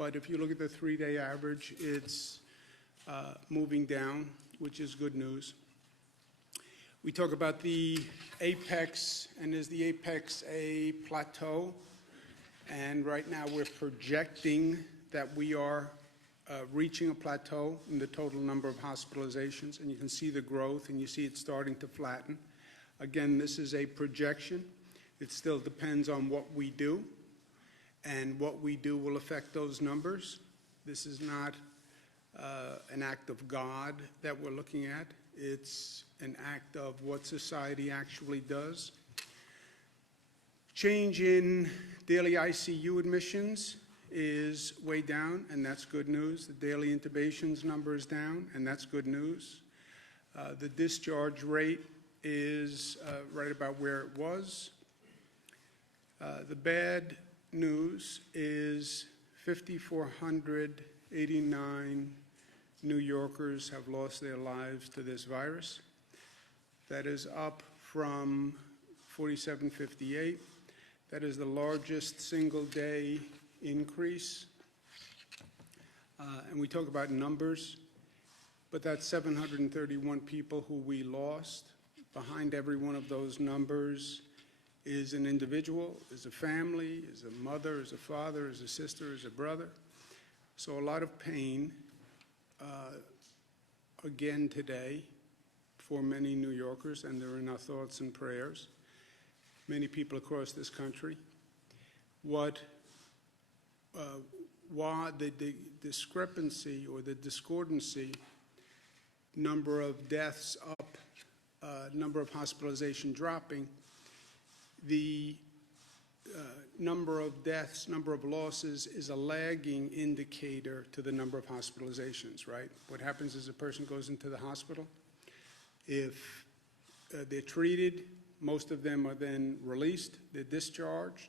But if you look at the 3-day average, it's moving down, which is good news. We talk about the apex, and is the apex a plateau? And right now we're projecting that we are reaching a plateau in the total number of hospitalizations, and you can see the growth, and you see it starting to flatten. Again, this is a projection. It still depends on what we do, and what we do will affect those numbers. This is not an act of God that we're looking at. It's an act of what society actually does. Change in daily ICU admissions is way down, and that's good news. The daily intubations number is down, and that's good news. The discharge rate is right about where it was. The bad news is 5,489 New Yorkers have lost their lives to this virus. That is up from 4,758. That is the largest single-day increase. And we talk about numbers, but that's 731 people who we lost. Behind every one of those numbers is an individual, is a family, is a mother, is a father, is a sister, is a brother. So a lot of pain, again today, for many New Yorkers, and they're in our thoughts and prayers. Many people across this country. Why the discrepancy or the discordancy, number of deaths up, number of hospitalization dropping, the number of deaths, number of losses is a lagging indicator to the number of hospitalizations, right? What happens is a person goes into the hospital. If they're treated, most of them are then released, they're discharged.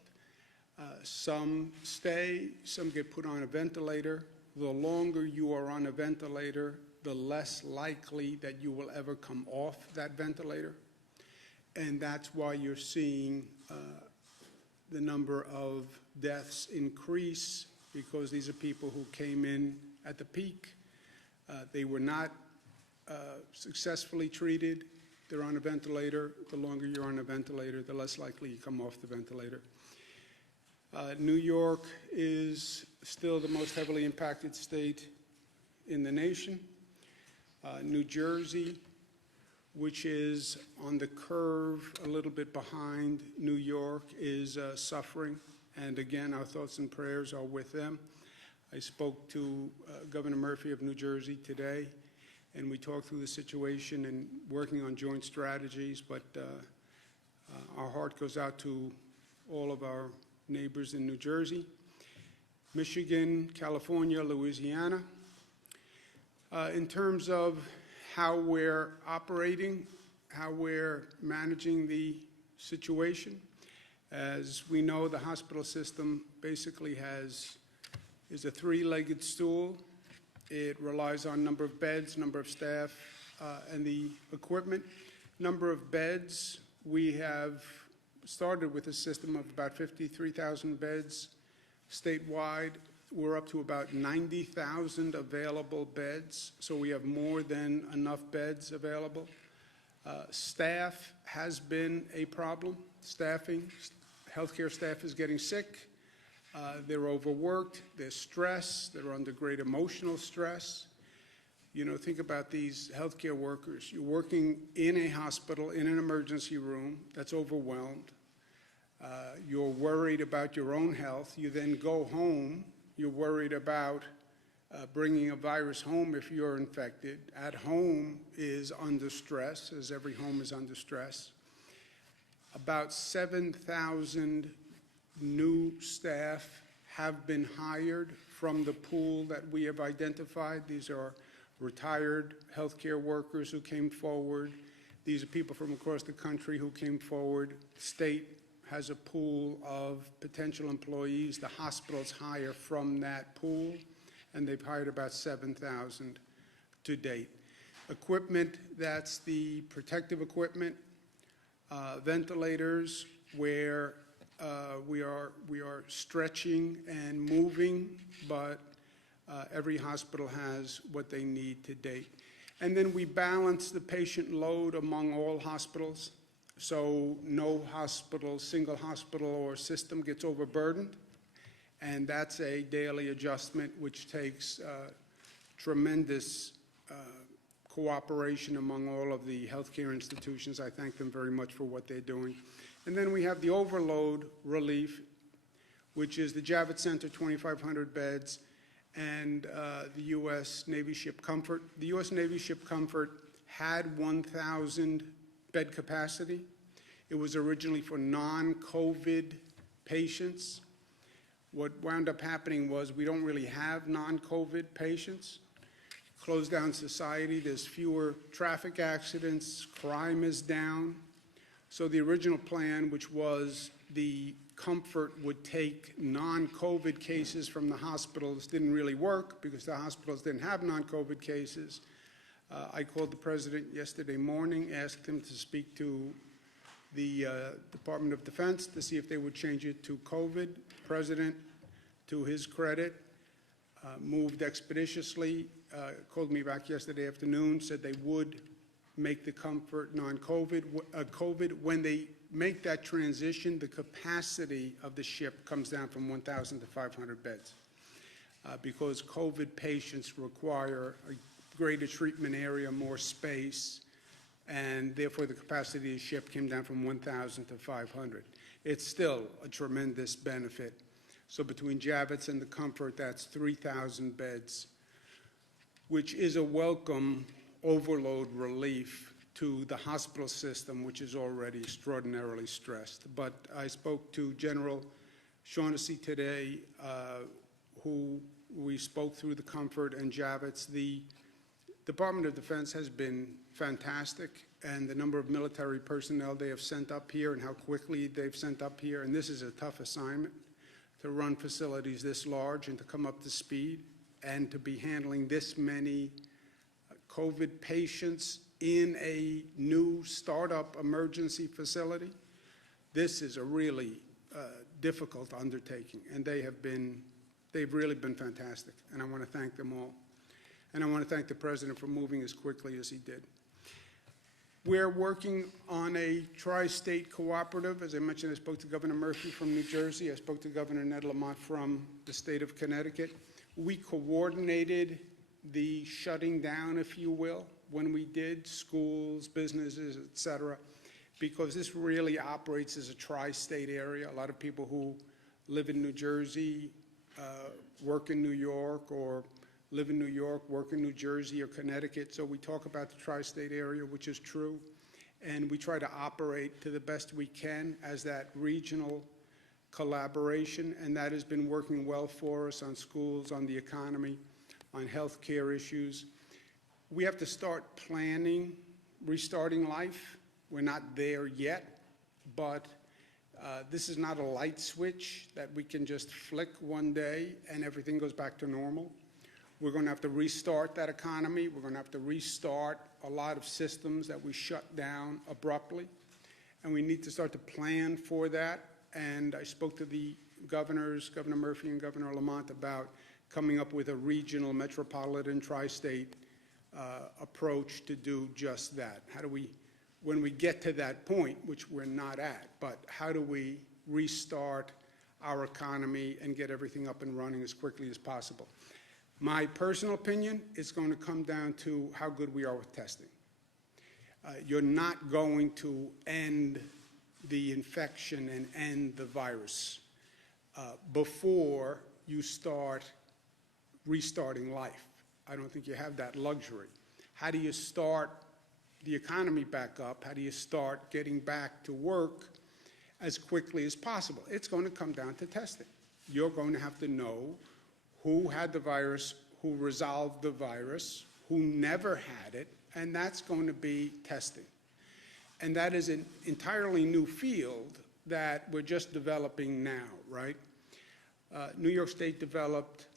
Some stay, some get put on a ventilator. The longer you are on a ventilator, the less likely that you will ever come off that ventilator. And that's why you're seeing the number of deaths increase, because these are people who came in at the peak. They were not successfully treated. They're on a ventilator. The longer you're on a ventilator, the less likely you come off the ventilator. New York is still the most heavily impacted state in the nation. New Jersey, which is on the curve a little bit behind New York, is suffering. And again, our thoughts and prayers are with them. I spoke to Governor Murphy of New Jersey today, and we talked through the situation and working on joint strategies, but our heart goes out to all of our neighbors in New Jersey, Michigan, California, Louisiana. In terms of how we're operating, how we're managing the situation, as we know, the hospital system basically is a three-legged stool. It relies on number of beds, number of staff, and the equipment. Number of beds, we have started with a system of about 53,000 beds statewide. We're up to about 90,000 available beds, so we have more than enough beds available. Staff has been a problem. Staffing, healthcare staff is getting sick. They're overworked, they're stressed, they're under great emotional stress. You know, think about these healthcare workers. You're working in a hospital, in an emergency room that's overwhelmed. You're worried about your own health. You then go home. You're worried about bringing a virus home if you're infected. At home is under stress, as every home is under stress. About 7,000 new staff have been hired from the pool that we have identified. These are retired healthcare workers who came forward. These are people from across the country who came forward. The state has a pool of potential employees. The hospitals hire from that pool, and they've hired about 7,000 to date. Equipment, that's the protective equipment, ventilators, where We are stretching and moving, but every hospital has what they need to date. And then we balance the patient load among all hospitals, so no hospital, single hospital or system gets overburdened. And that's a daily adjustment which takes tremendous cooperation among all of the healthcare institutions. I thank them very much for what they're doing. And then we have the overload relief, which is the Javits Center, 2,500 beds, and the U.S. Navy Ship Comfort. The U.S. Navy Ship Comfort had 1,000 bed capacity. It was originally for non-COVID patients. What wound up happening was we don't really have non-COVID patients. Closed down society, there's fewer traffic accidents, crime is down. So the original plan, which was the Comfort would take non-COVID cases from the hospitals, didn't really work because the hospitals didn't have non-COVID cases. I called the president yesterday morning, asked him to speak to the Department of Defense to see if they would change it to COVID. President, to his credit, moved expeditiously, called me back yesterday afternoon, said they would make the Comfort non-COVID. COVID, when they make that transition, the capacity of the ship comes down from 1,000 to 500 beds because COVID patients require a greater treatment area, more space, and therefore the capacity of the ship came down from 1,000 to 500. It's still a tremendous benefit. So between Javits and the Comfort, that's 3,000 beds, which is a welcome overload relief to the hospital system, which is already extraordinarily stressed. But I spoke to General Shaughnessy today, who we spoke through the Comfort and Javits. The Department of Defense has been fantastic, and the number of military personnel they have sent up here and how quickly they've sent up here, and this is a tough assignment to run facilities this large and to come up to speed and to be handling this many COVID patients in a new startup emergency facility. This is a really difficult undertaking, and they've really been fantastic, and I want to thank them all. And I want to thank the President for moving as quickly as he did. We're working on a tri-state cooperative. As I mentioned, I spoke to Governor Murphy from New Jersey. I spoke to Governor Ned Lamont from the state of Connecticut. We coordinated the shutting down, if you will, when we did schools, businesses, et cetera, because this really operates as a tri-state area. A lot of people who live in New Jersey, work in New York, or live in New York, work in New Jersey or Connecticut. So we talk about the tri-state area, which is true, and we try to operate to the best we can as that regional collaboration, and that has been working well for us on schools, on the economy, on healthcare issues. We have to start planning, restarting life. We're not there yet, but this is not a light switch that we can just flick one day and everything goes back to normal. We're going to have to restart that economy. We're going to have to restart a lot of systems that we shut down abruptly, and we need to start to plan for that. And I spoke to the governors, Governor Murphy and Governor Lamont, about coming up with a regional, metropolitan, tri-state approach to do just that. How do we, when we get to that point, which we're not at, but how do we restart our economy and get everything up and running as quickly as possible? My personal opinion is going to come down to how good we are with testing. You're not going to end the infection and end the virus before you start restarting life. I don't think you have that luxury. How do you start the economy back up? How do you start getting back to work as quickly as possible? It's going to come down to testing. You're going to have to know who had the virus, who resolved the virus, who never had it, and that's going to be testing. And that is an entirely new field that we're just developing now, right? New York State developed,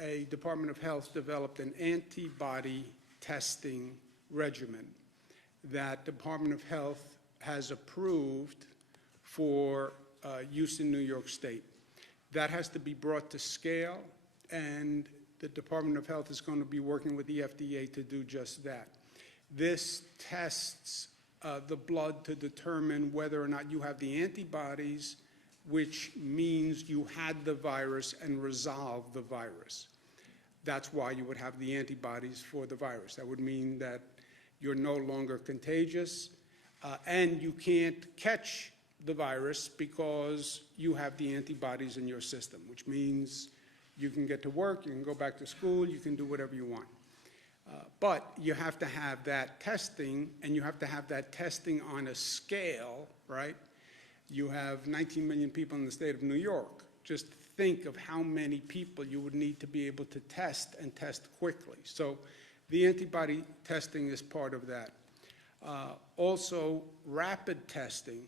a Department of Health developed an antibody testing regimen that Department of Health has approved for use in New York State. That has to be brought to scale, and the Department of Health is going to be working with the FDA to do just that. This tests the blood to determine whether or not you have the antibodies, which means you had the virus and resolved the virus. That's why you would have the antibodies for the virus. That would mean that you're no longer contagious, and you can't catch the virus because you have the antibodies in your system, which means you can get to work, you can go back to school, you can do whatever you want. But you have to have that testing, and you have to have that testing on a scale, right? You have 19 million people in the state of New York. Just think of how many people you would need to be able to test and test quickly. So the antibody testing is part of that. Also, rapid testing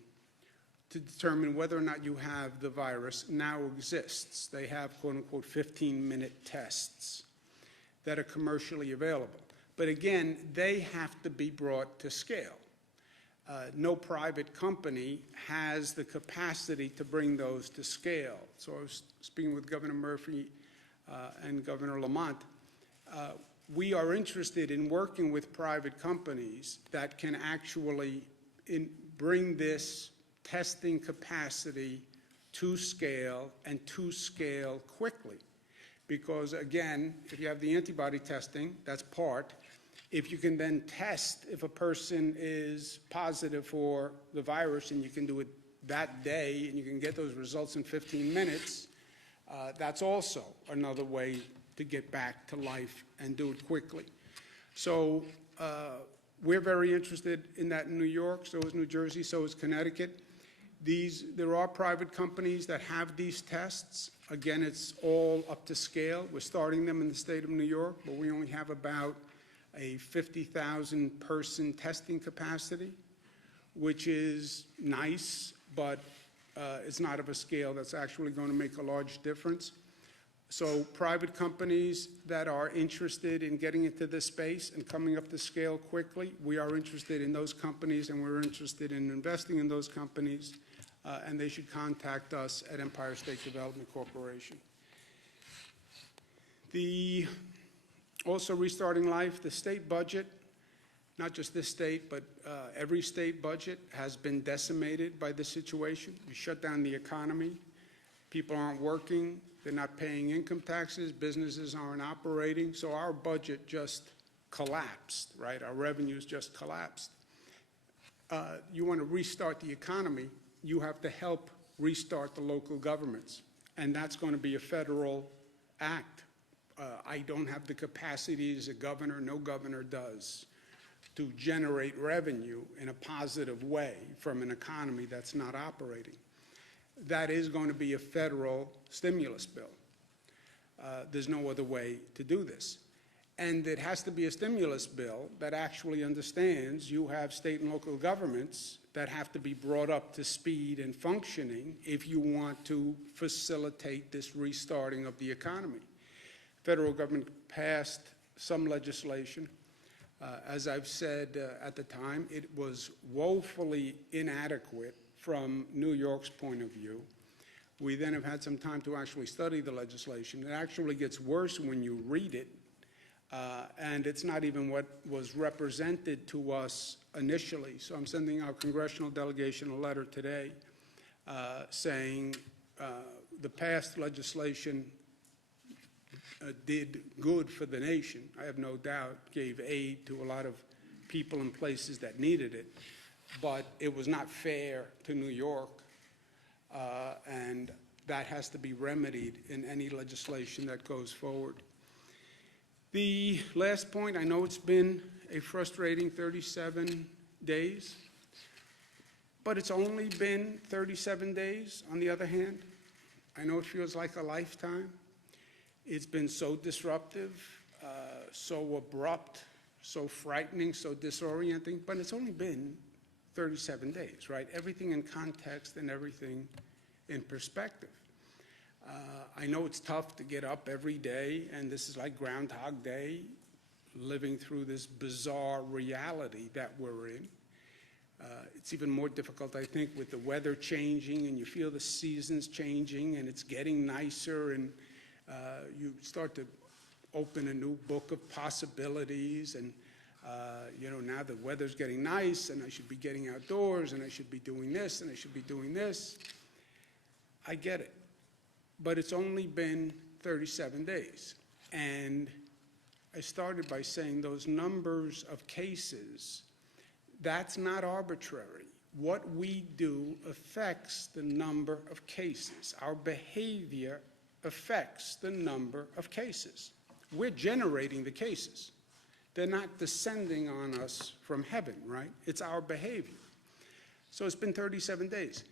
to determine whether or not you have the virus now exists. They have, quote unquote, 15-minute tests that are commercially available. But again, they have to be brought to scale. No private company has the capacity to bring those to scale. So I was speaking with Governor Murphy and Governor Lamont. We are interested in working with private companies that can actually bring this testing capacity to scale, and to scale quickly. Because again, if you have the antibody testing, that's part. If you can then test if a person is positive for the virus, and you can do it that day, and you can get those results in 15 minutes, that's also another way to get back to life and do it quickly. So we're very interested in that in New York, so is New Jersey, so is Connecticut. There are private companies that have these tests. Again, it's all up to scale. We're starting them in the state of New York, but we only have about a 50,000 person testing capacity, which is nice, but it's not of a scale that's actually going to make a large difference. So private companies that are interested in getting into this space and coming up to scale quickly, we are interested in those companies, and we're interested in investing in those companies, and they should contact us at Empire State Development Corporation. Also restarting life, the state budget, not just this state, but every state budget has been decimated by this situation. We shut down the economy. People aren't working. They're not paying income taxes. Businesses aren't operating. So our budget just collapsed, right? Our revenues just collapsed. You want to restart the economy, you have to help restart the local governments. And that's going to be a federal act. I don't have the capacity as a governor, no governor does, to generate revenue in a positive way from an economy that's not operating. That is going to be a federal stimulus bill. There's no other way to do this. And it has to be a stimulus bill that actually understands you have state and local governments that have to be brought up to speed and functioning if you want to facilitate this restarting of the economy. Federal government passed some legislation. As I've said at the time, it was woefully inadequate from New York's point of view. We then have had some time to actually study the legislation. It actually gets worse when you read it, and it's not even what was represented to us initially. So I'm sending our congressional delegation a letter today saying the past legislation did good for the nation, I have no doubt, gave aid to a lot of people and places that needed it, but it was not fair to New York, and that has to be remedied in any legislation that goes forward. The last point, I know it's been a frustrating 37 days, but it's only been 37 days on the other hand. I know it feels like a lifetime. It's been so disruptive, so abrupt, so frightening, so disorienting, but it's only been 37 days, right? Everything in context and everything in perspective. I know it's tough to get up every day, and this is like Groundhog Day, living through this bizarre reality that we're in. It's even more difficult, I think, with the weather changing, and you feel the seasons changing, and it's getting nicer, and you start to open a new book of possibilities, and now the weather's getting nice, and I should be getting outdoors, and I should be doing this, and I should be doing this. I get it. But it's only been 37 days. And I started by saying those numbers of cases, that's not arbitrary. What we do affects the number of cases. Our behavior affects the number of cases. We're generating the cases. They're not descending on us from heaven, right? It's our behavior. So it's been 37 days.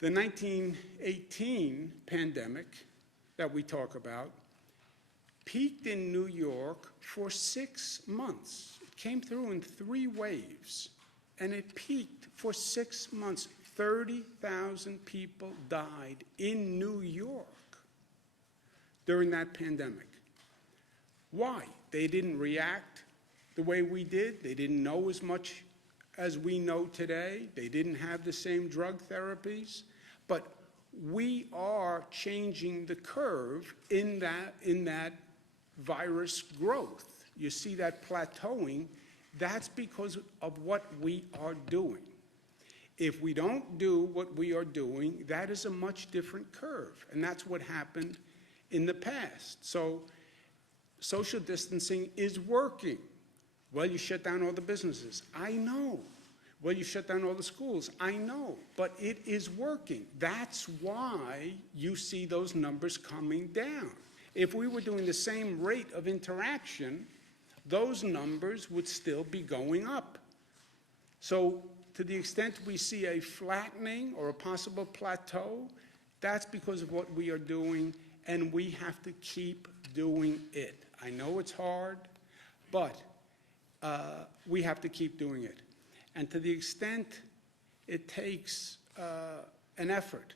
The 1918 pandemic that we talk about peaked in New York for 6 months. It came through in 3 waves, and it peaked for 6 months. 30,000 people died in New York during that pandemic. Why? They didn't react the way we did. They didn't know as much as we know today. They didn't have the same drug therapies. But we are changing the curve in that virus growth. You see that plateauing. That's because of what we are doing. If we don't do what we are doing, that is a much different curve. And that's what happened in the past. So social distancing is working. Well, you shut down all the businesses. I know. Well, you shut down all the schools. I know. But it is working. That's why you see those numbers coming down. If we were doing the same rate of interaction, those numbers would still be going up. So to the extent we see a flattening or a possible plateau, that's because of what we are doing, and we have to keep doing it. I know it's hard, but we have to keep doing it. And to the extent it takes an effort,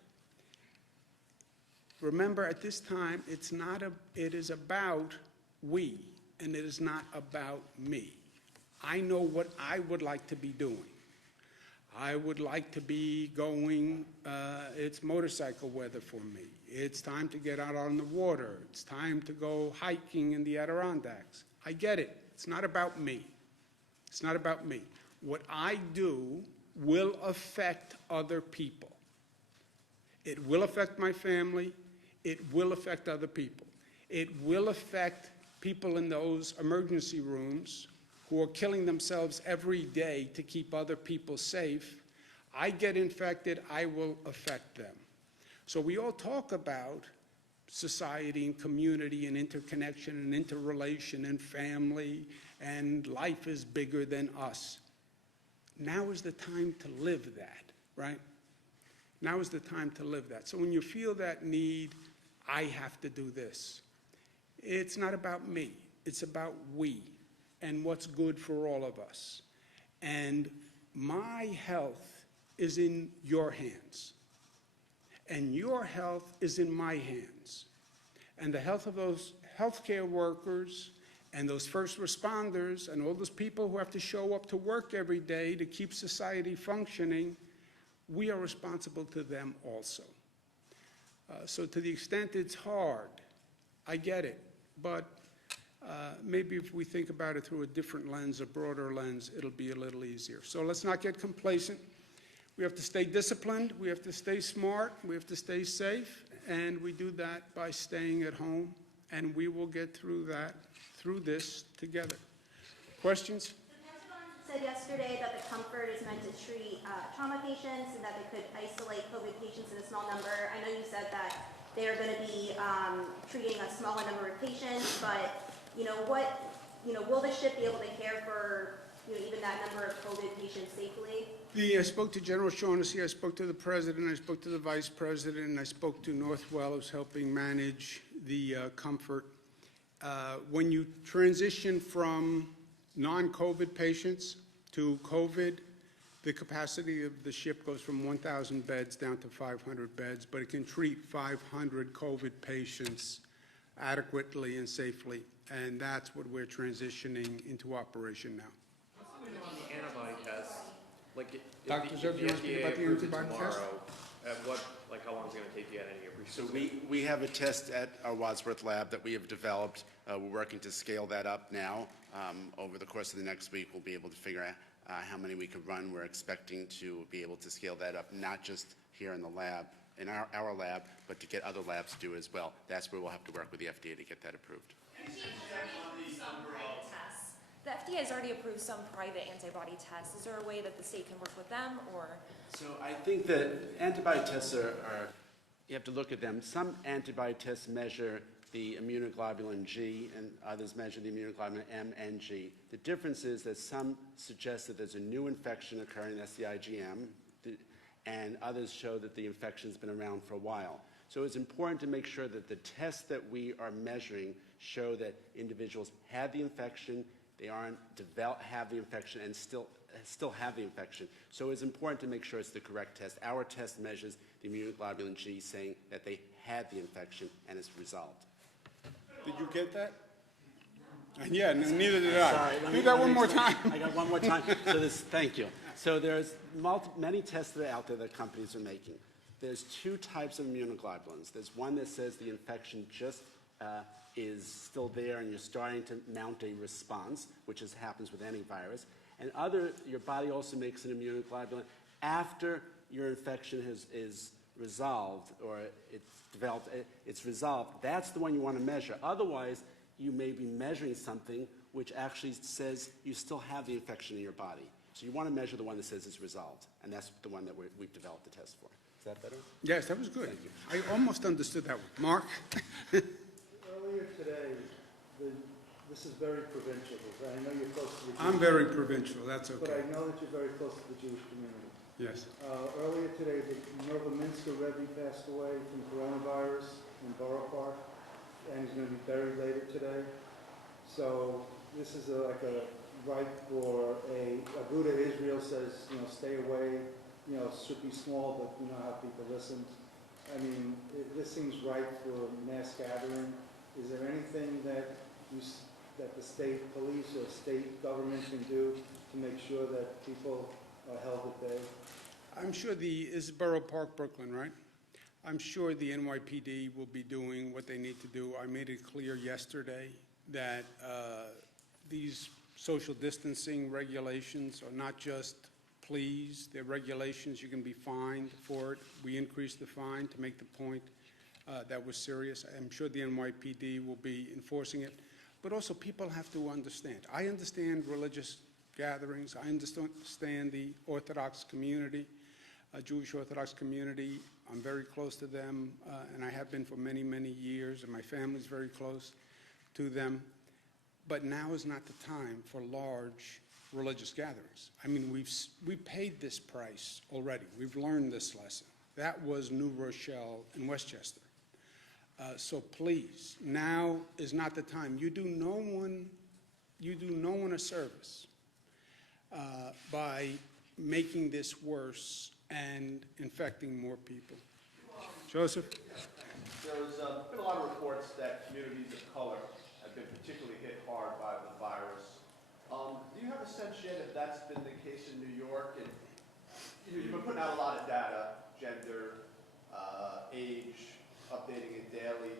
remember at this time, it is about we, and it is not about me. I know what I would like to be doing. I would like to be going, it's motorcycle weather for me. It's time to get out on the water. It's time to go hiking in the Adirondacks. I get it. It's not about me. It's not about me. What I do will affect other people. It will affect my family. It will affect other people. It will affect people in those emergency rooms who are killing themselves every day to keep other people safe. I get infected, I will affect them. So we all talk about society and community and interconnection and interrelation and family, and life is bigger than us. Now is the time to live that, right? Now is the time to live that. So when you feel that need, I have to do this. It's not about me, it's about we and what's good for all of us. And my health is in your hands. And your health is in my hands. And the health of those healthcare workers and those first responders and all those people who have to show up to work every day to keep society functioning, we are responsible to them also. So to the extent it's hard, I get it. But maybe if we think about it through a different lens, a broader lens, it'll be a little easier. So let's not get complacent. We have to stay disciplined, we have to stay smart, we have to stay safe, and we do that by staying at home, and we will get through this together. Questions? The Pentagon said yesterday that the Comfort is meant to treat trauma patients and that they could isolate COVID patients in a small number. I know you said that they're going to be treating a smaller number of patients, but will the ship be able to care for even that number of COVID patients safely? I spoke to General Shaughnessy, I spoke to the President, I spoke to the Vice President, and I spoke to Northwell, who's helping manage the Comfort. When you transition from non-COVID patients to COVID, the capacity of the ship goes from 1,000 beds down to 500 beds, but it can treat 500 COVID patients adequately and safely, and that's what we're transitioning into operation now. What's going on the antibody test Like, Dr. if Zerb, you want to speak FDA about the approves it antibody test? tomorrow, at what, like, how long is it gonna take to get any approval? So we have a test at our Wadsworth lab that we have developed. We're working to scale that up now. Over the course of the next week, we'll be able to figure out how many we could run. We're expecting to be able to scale that up, not just here in the lab, in our lab, but to get other labs to do as well. That's where we'll have to work with the FDA to get that approved. The FDA has already approved some private antibody tests. Is there a way that the state can work with them, or? So I think that antibody tests are you have to look at them. Some antibody tests measure the immunoglobulin G, and others measure the immunoglobulin M and G. The difference is that some suggest that there's a new infection occurring, that's the IgM, and others show that the infection's been around for a while. So it's important to make sure that the tests that we are measuring show that individuals had the infection, they aren't have the infection, and still have the infection. So it's important to make sure it's the correct test. Our test measures the immunoglobulin G, saying that they had the infection and it's resolved. Did you get that? Yeah, neither did I. Sorry, Do that one more time. I got one more time. So thank you. So there's many tests that are out there that companies are making. There's two types of immunoglobulins. There's one that says the infection just is still there and you're starting to mount a response, which happens with any virus. And your body also makes an immunoglobulin after your infection is resolved, or it's developed, it's resolved. That's the one you want to measure. Otherwise, you may be measuring something which actually says you still have the infection in your body. So you want to measure the one that says it's resolved, and that's the one that we've developed the test for. Is that better? Yes, that was good. I almost understood that one. Mark? Earlier today, this is very provincial. I know you're close to the I'm very provincial, that's but okay. I know that you're very close to the Jewish community. Yes. Earlier today, the Novominsker Rebbe passed away from coronavirus in Borough Park, and he's going to be buried later today. So this is like a right for a Aguda Israel says, stay away, should be small, but you know how people listen. I mean, this seems right for mass gathering. Is there anything that the state police or state government can do to make sure that people are held at bay? I'm sure is Borough Park, Brooklyn, right? I'm sure the NYPD will be doing what they need to do. I made it clear yesterday that these social distancing regulations are not just pleas, they're regulations. You can be fined for it. We increased the fine to make the point that was serious. I'm sure the NYPD will be enforcing it. But also people have to understand. I understand religious gatherings. I understand the Orthodox community, Jewish Orthodox community. I'm very close to them, and I have been for many, many years, and my family's very close to them. But now is not the time for large religious gatherings. I mean, we've paid this price already. We've learned this lesson. That was New Rochelle and Westchester. So please, now is not the time. You do no one a service by making this worse and infecting more people. Joseph? There's been a lot of reports that communities of color have been particularly hit hard by the virus. Do you have a sense yet if that's been the case in New York? And you've been putting out a lot of data, gender, age, updating it daily.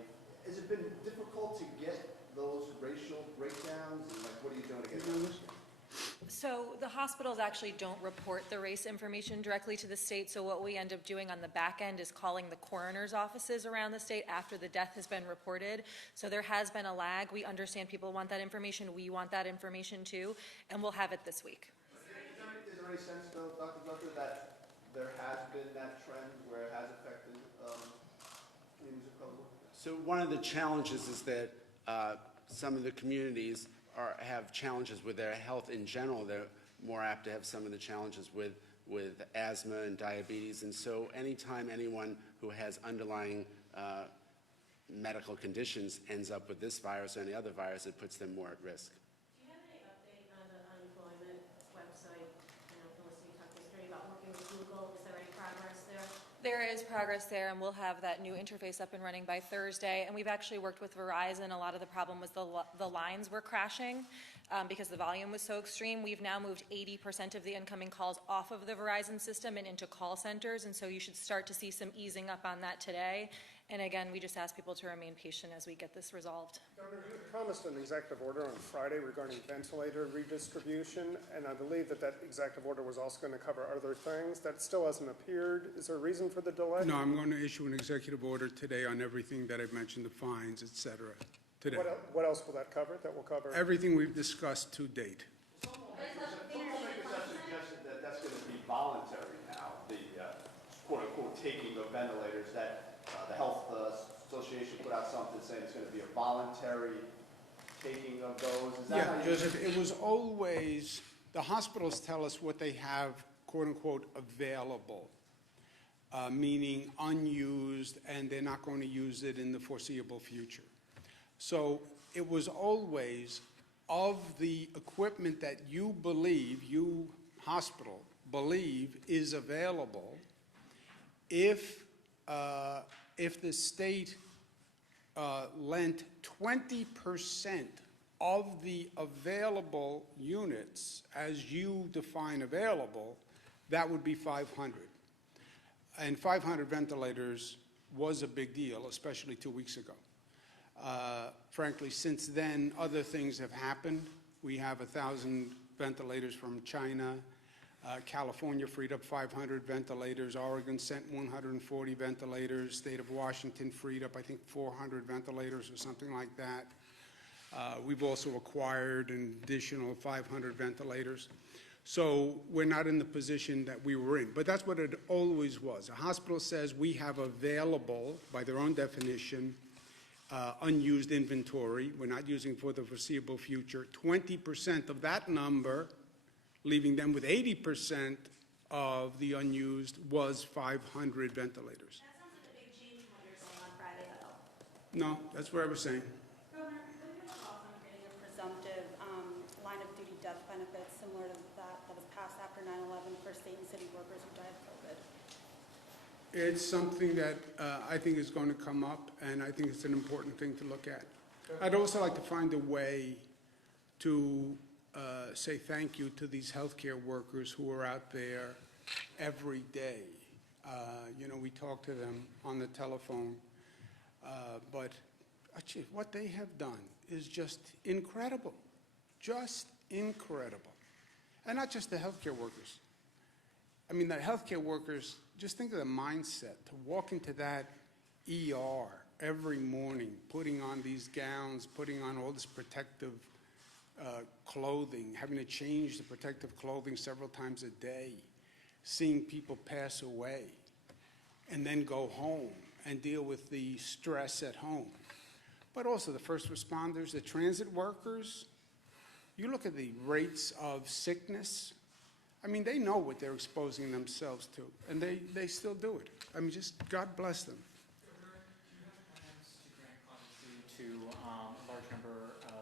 Has it been difficult to get those racial breakdowns? And what are you doing to get those? So the hospitals actually don't report the race information directly to the state, so what we end up doing on the back end is calling the coroner's offices around the state after the death has been reported. So there has been a lag. We understand people want that information. We want that information too, and we'll have it this week. Is there any sense, though, Dr. Drucker, that there has been that trend where it has affected communities of color? So one of the challenges is that some of the communities have challenges with their health in general. They're more apt to have some of the challenges with asthma and diabetes. And so anytime anyone who has underlying medical conditions ends up with this virus or any other virus, it puts them more at risk. Do you have any update on the unemployment website? I know Felicity talked yesterday about working with Google. Is there any progress there? There is progress there, and we'll have that new interface up and running by Thursday. And we've actually worked with Verizon. A lot of the problem was the lines were crashing because the volume was so extreme. We've now moved 80% of the incoming calls off of the Verizon system and into call centers, and so you should start to see some easing up on that today. And again, we just ask people to remain patient as we get this resolved. Governor, you promised an executive order on Friday regarding ventilator redistribution, and I believe that that executive order was also going to cover other things. That still hasn't appeared. Is there a reason for the delay? No, I'm going to issue an executive order today on everything that I've mentioned, the fines, et cetera, today. What else will that cover? That will cover? Everything we've discussed to date. Some lawmakers have suggested that that's going to be voluntary now, the quote-unquote taking of ventilators, that the Health Association put out something saying it's going to be a voluntary taking of those. Is that Yeah, how you... Joseph, it was always, the hospitals tell us what they have, quote-unquote, available, meaning unused, and they're not going to use it in the foreseeable future. So it was always, of the equipment that you believe, you hospital believe is available, if the state lent 20% of the available units, as you define available, that would be 500. And 500 ventilators was a big deal, especially 2 weeks ago. Frankly, since then, other things have happened. We have 1,000 ventilators from China. California freed up 500 ventilators. Oregon sent 140 ventilators. State of Washington freed up, I think, 400 ventilators or something like that. We've also acquired an additional 500 ventilators. So we're not in the position that we were in. But that's what it always was. A hospital says we have available, by their own definition, unused inventory. We're not using for the foreseeable future. 20% of that number, leaving them with 80% of the unused, was 500 ventilators. That sounds like a big change from what you were saying on Friday, though. No, that's what I was saying. Governor, what are your thoughts on creating a presumptive line of duty death benefit similar to that was passed after 9/11 for state and city workers who died of COVID? It's something that I think is going to come up, and I think it's an important thing to look at. I'd also like to find a way to say thank you to these healthcare workers who are out there every day. You know, we talk to them on the telephone, but actually what they have done is just incredible, just incredible. And not just the healthcare workers. I mean, the healthcare workers, just think of the mindset to walk into that ER every morning, putting on these gowns, putting on all this protective clothing, having to change the protective clothing several times a day, seeing people pass away, and then go home and deal with the stress at home. But also the first responders, the transit workers. You look at the rates of sickness. I mean, they know what they're exposing themselves to, and they still do it. I mean, just God bless them. Governor, do you have plans to grant clemency to a large number of,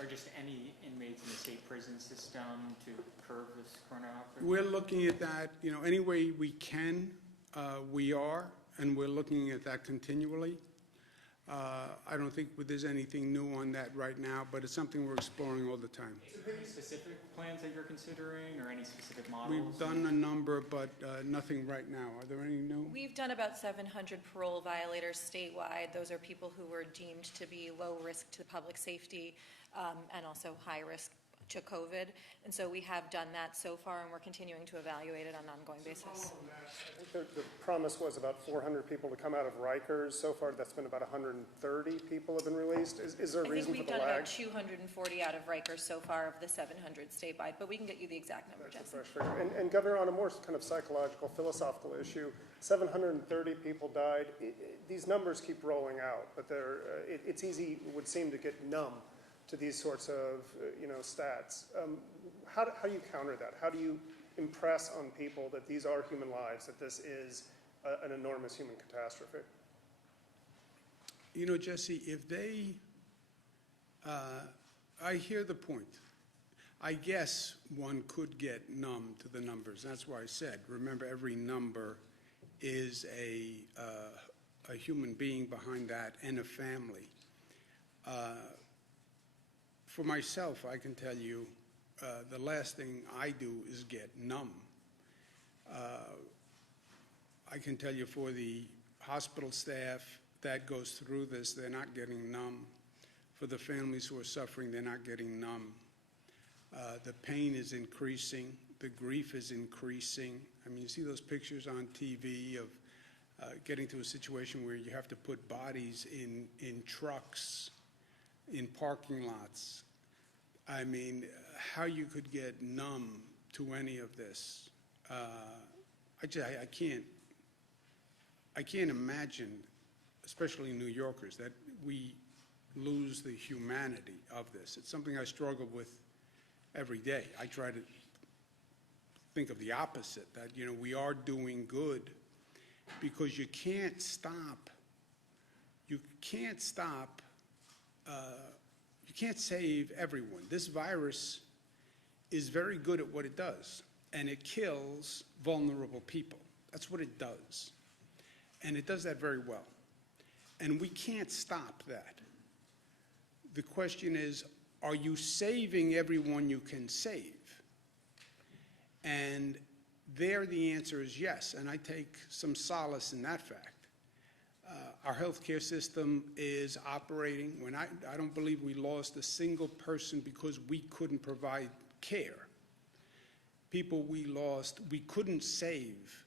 or just any inmates in the state prison system to curb this corona outbreak? We're looking at that, you know, any way we can, we are, and we're looking at that continually. I don't think there's anything new on that right now, but it's something we're exploring all the time. Is there any specific plans that you're considering or any specific models? We've done a number, but nothing right now. Are there any new? We've done about 700 parole violators statewide. Those are people who were deemed to be low risk to public safety and also high risk to COVID. And so we have done that so far, and we're continuing to evaluate it on an ongoing basis. I think the promise was about 400 people to come out of Rikers. So far, that's been about 130 people have been released. Is there a reason for the lag? I think we've done about 240 out of Rikers so far of the 700 statewide, but we can get you the exact number, That's Jesse. a fresh figure. And Governor, on a more kind of psychological, philosophical issue, 730 people died. These numbers keep rolling out, but it's easy, it would seem, to get numb to these sorts of stats. How do you counter that? How do you impress on people that these are human lives, that this is an enormous human catastrophe? You know, Jesse, if they, I hear the point. I guess one could get numb to the numbers. That's why I said, remember, every number is a human being behind that and a family. For myself, I can tell you, the last thing I do is get numb. I can tell you for the hospital staff that goes through this, they're not getting numb. For the families who are suffering, they're not getting numb. The pain is increasing. The grief is increasing. I mean, you see those pictures on TV of getting to a situation where you have to put bodies in trucks, in parking lots. I mean, how you could get numb to any of this, I can't imagine, especially New Yorkers, that we lose the humanity of this. It's something I struggle with every day. I try to think of the opposite, that, you know, we are doing good, because you can't stop, you can't save everyone. This virus is very good at what it does, and it kills vulnerable people. That's what it does. And it does that very well. And we can't stop that. The question is, are you saving everyone you can save? And there the answer is yes, and I take some solace in that fact. Our healthcare system is operating. I don't believe we lost a single person because we couldn't provide care. People we lost, we couldn't save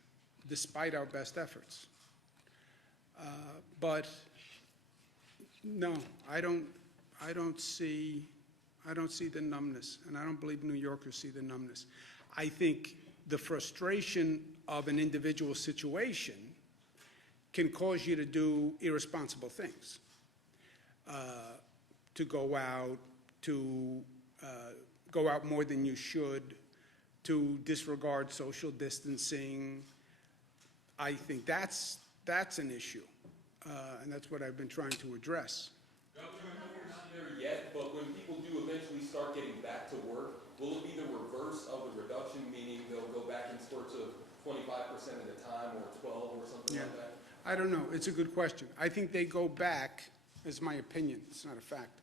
despite our best efforts. But no, I don't see the numbness, and I don't believe New Yorkers see the numbness. I think the frustration of an individual situation can cause you to do irresponsible things, to go out more than you should, to disregard social distancing. I think that's an issue, and that's what I've been trying to address. Governor, I know we're not there yet, but when people do eventually start getting back to work, will it be the reverse of the reduction, meaning they'll go back in spurts of 25% at a time or 12 or something like that? I don't know. It's a good question. I think they go back, is my opinion. It's not a fact.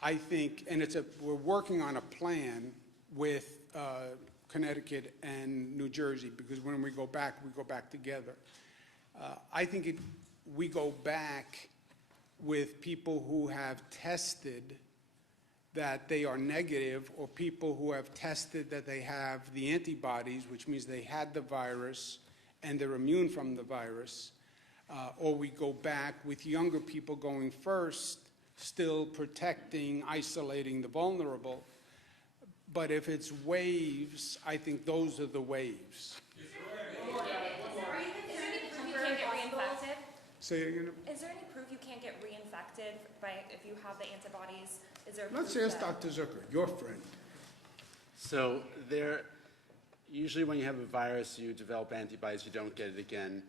I think, and we're working on a plan with Connecticut and New Jersey, because when we go back together. I think we go back with people who have tested that they are negative, or people who have tested that they have the antibodies, which means they had the virus and they're immune from the virus, or we go back with younger people going first, still protecting, isolating the vulnerable. But if it's waves, I think those are the waves. Say again? Is there any proof you can't get reinfected if you have the antibodies? Is there Let's ask Dr. Zucker, your friend. So usually when you have a virus, you develop antibodies, you don't get it again.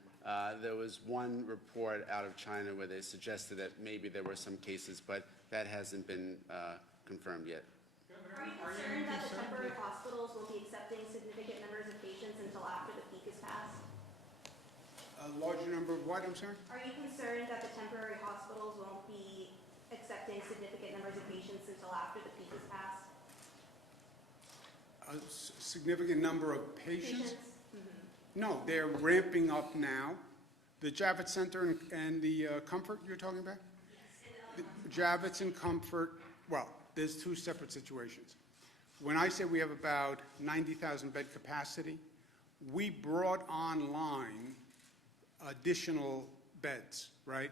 There was one report out of China where they suggested that maybe there were some cases, but that hasn't been confirmed yet. Are you concerned that the temporary hospitals will be accepting significant numbers of patients until after the peak is passed? A larger number of what, I'm sorry? Are you concerned that the temporary hospitals won't be accepting significant numbers of patients until after the peak is passed? A significant number of patients? Mm-hmm. No, they're ramping up now. The Javits Center and the Comfort you're talking about? Yes. The Javits and Comfort, well, there's two separate situations. When I say we have about 90,000 bed capacity, we brought online additional beds, right?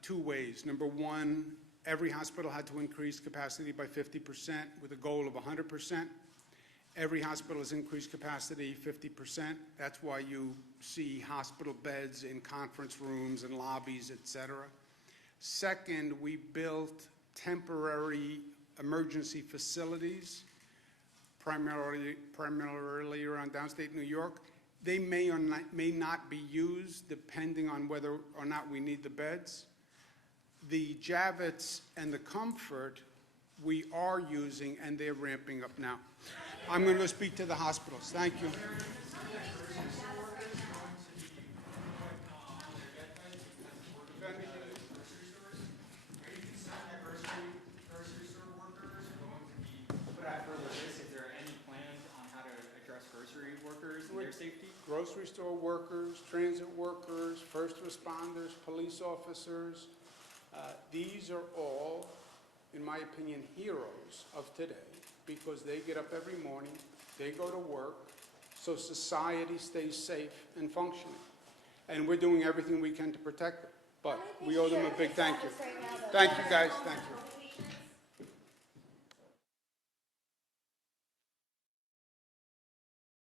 Two ways. Number one, every hospital had to increase capacity by 50% with a goal of 100%. Every hospital has increased capacity 50%. That's why you see hospital beds in conference rooms and lobbies, et cetera. Second, we built temporary emergency facilities, primarily around downstate New York. They may or may not be used depending on whether or not we need the beds. The Javits and the Comfort we are using, and they're ramping up now. I'm going to go speak to the hospitals. Thank you. grocery store workers, transit workers, first responders, police officers. These are all, in my opinion, heroes of today because they get up every morning, they go to work, so society stays safe and functioning. And we're doing everything we can to protect them. But we owe them a big thank you. Thank you, guys. Thank you.